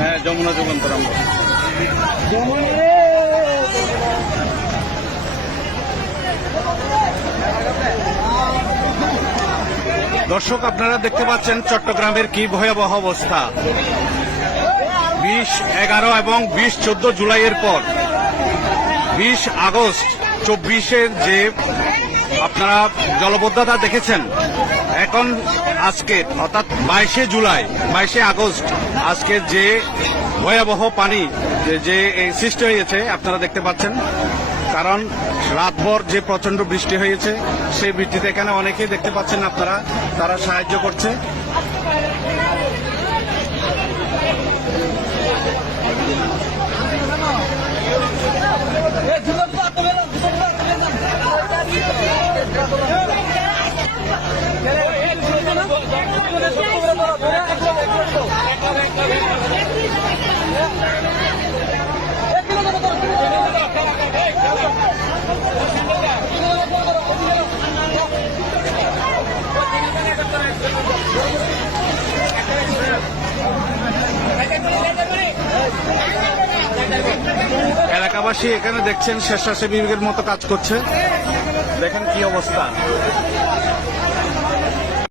হ্যাঁ যমুনা যুগান্তরাম যমুনা দর্শক, আপনারা দেখতে পাচ্ছেন চট্টগ্রামের কি ভয়াবহ অবস্থা। বিশ, এগারো এবং বিশ, চোদ্দ জুলাইয়ের পর, বিশ আগস্ট, চব্বিশের যে আপনারা জলবদ্ধতা দেখেছেন। এখন আজকে, অর্থাৎ বাইশে জুলাই, বাইশে আগস্ট, আজকে যে ভয়াবহ পানি, যে- সৃষ্টি হয়েছে, আপনারা দেখতে পাচ্ছেন। কারণ রাতভর যে প্রচণ্ড বৃষ্টি হয়েছে, সেই বৃষ্টিতে এখানে অনেকেই দেখতে পাচ্ছেন আপনারা, তারা সাহায্য করছে। এলাকাবাসী এখানে দেখছেন স্বেচ্ছাসেবীদের মতো কাজ করছে। দেখেন কি অবস্থা।